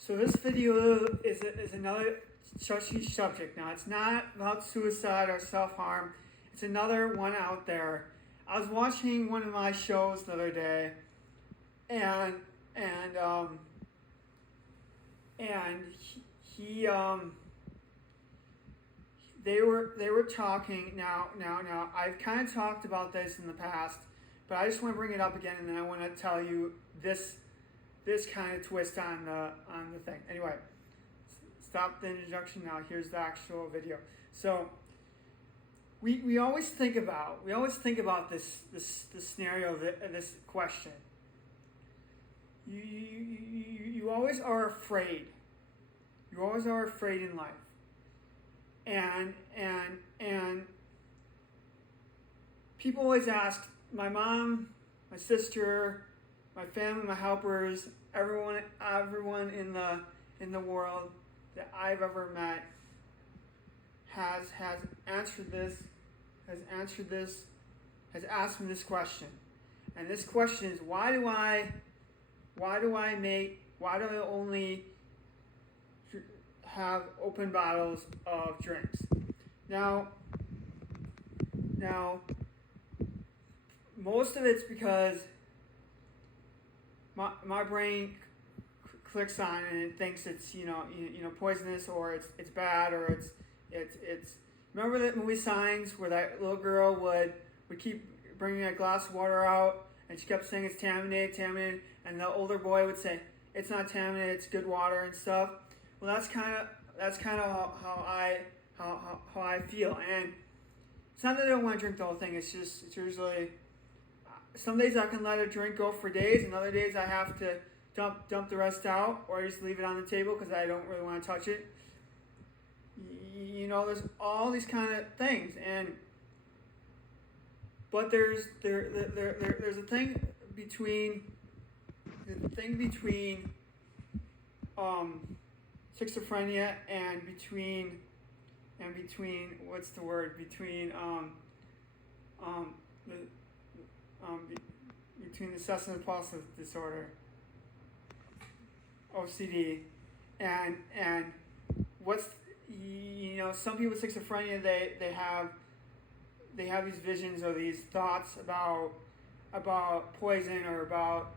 So this video is another touchy subject. Now it's not about suicide or self-harm. It's another one out there. I was watching one of my shows the other day, and and um, and he they were talking now. I've kind of talked about this in the past, but I just want to bring it up again, and then I want to tell you this kind of twist on the thing. Anyway, stop the introduction now. Here's the actual video. So we always think about this scenario, this question. You always are afraid. You always are afraid in life. And people always ask, my mom, my sister, my family, my helpers, everyone in the world that I've ever met has answered this, has asked me this question. And this question is, why do I only have open bottles of drinks? Now, most of it's because my brain clicks on it and it thinks it's poisonous, or it's bad, or it's. Remember that movie Signs, where that little girl would keep bringing a glass of water out, and she kept saying it's contaminated, and the older boy would say it's not contaminated, it's good water and stuff. Well, that's kind of how I feel, and it's not that I don't want to drink the whole thing. It's usually some days I can let a drink go for days, and other days I have to dump the rest out, or I just leave it on the table because I don't really want to touch it. There's all these kind of things, but there's a thing between schizophrenia and between what's the word, between between the obsessive compulsive disorder, OCD, and what's, some people with schizophrenia, they have these visions or these thoughts about poison or about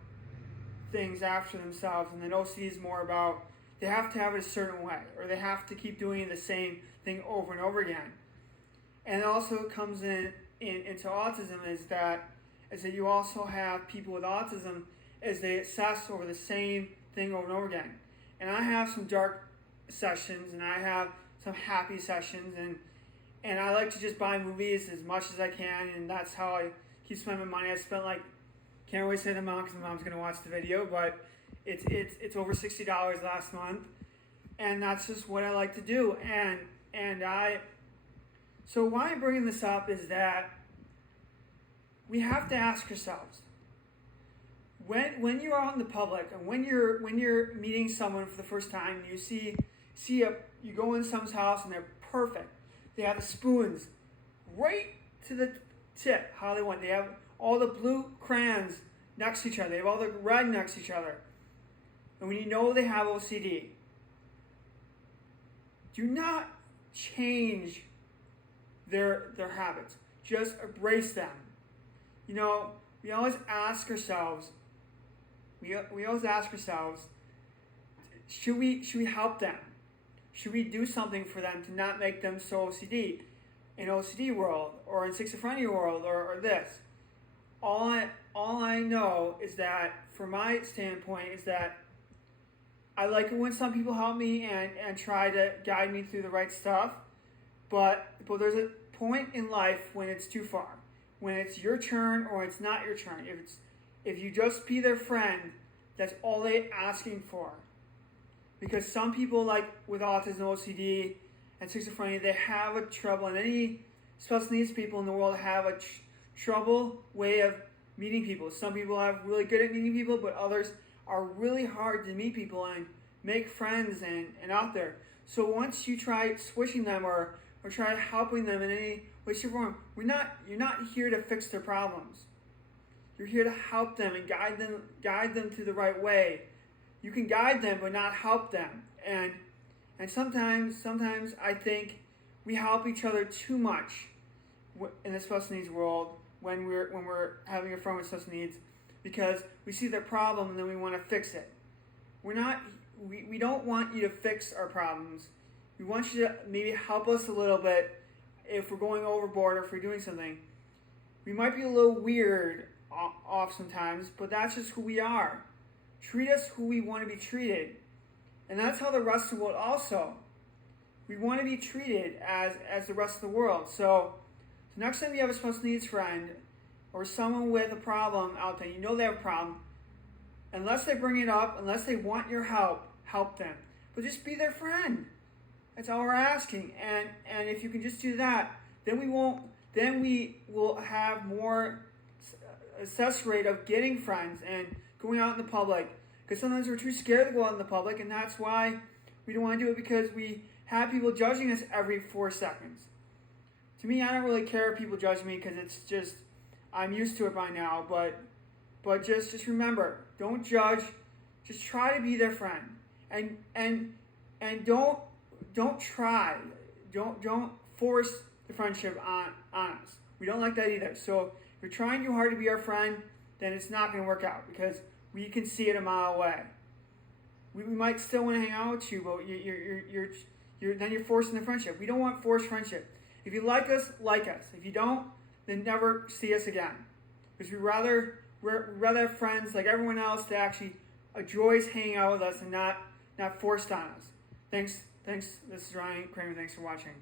things after themselves, and then OCD is more about they have to have it a certain way, or they have to keep doing the same thing over and over again. And it also comes into autism is that you also have people with autism as they obsess over the same thing over and over again. And I have some dark sessions, and I have some happy sessions, and I like to just buy movies as much as I can, and that's how I keep spending money. I spent can't really say the amount because my mom's going to watch the video, but it's over $60 last month, and that's just what I like to do. So why I'm bringing this up is that we have to ask ourselves, when you're out in the public, and when you're meeting someone for the first time, and you go in someone's house and they're perfect. They have the spoons right to the tip, how they want. They have all the blue crayons next to each other. They have all the red next to each other. And when you know they have OCD, do not change their habits. Just embrace them. We always ask ourselves, should we help them? Should we do something for them to not make them so OCD in OCD world, or in schizophrenia world, or this? All I know is that, from my standpoint, is that I like it when some people help me and try to guide me through the right stuff, but there's a point in life when it's too far, when it's your turn or it's not your turn. If you just be their friend, that's all they're asking for. Because some people, like with autism, OCD, and schizophrenia, they have a trouble, and any special needs people in the world have a trouble way of meeting people. Some people are really good at meeting people, but others are really hard to meet people and make friends and out there. So once you try switching them or try helping them in any way, shape, or form, you're not here to fix their problems. You're here to help them and guide them to the right way. you can guide them but not help them. And sometimes I think we help each other too much in the special needs world when we're having a friend with special needs, because we see the problem and then we want to fix it. We don't want you to fix our problems. We want you to maybe help us a little bit if we're going overboard or if we're doing something. We might be a little weird off sometimes, but that's just who we are. Treat us who we want to be treated. And that's how the rest of the world also. We want to be treated as the rest of the world. So next time you have a special needs friend or someone with a problem out there, you know they have a problem, unless they bring it up, unless they want your help, help them. But just be their friend. That's all we're asking. And if you can just do that, then we will have more success rate of getting friends and going out in the public. Because sometimes we're too scared to go out in the public, and that's why we don't want to do it, because we have people judging us every 4 seconds. To me, I don't really care if people judge me, because it's just, I'm used to it by now. But just remember, don't judge. Just try to be their friend, and don't try. Don't force the friendship on us. We don't like that either. So if you're trying too hard to be our friend, then it's not going to work out, because we can see it a mile away. We might still want to hang out with you, but you're forcing the friendship. We don't want forced friendship. If you like us, like us. If you don't, then never see us again. Because we'd rather have friends like everyone else that actually enjoys hanging out with us and not forced on us. Thanks. This is Ryan Kramer. Thanks for watching.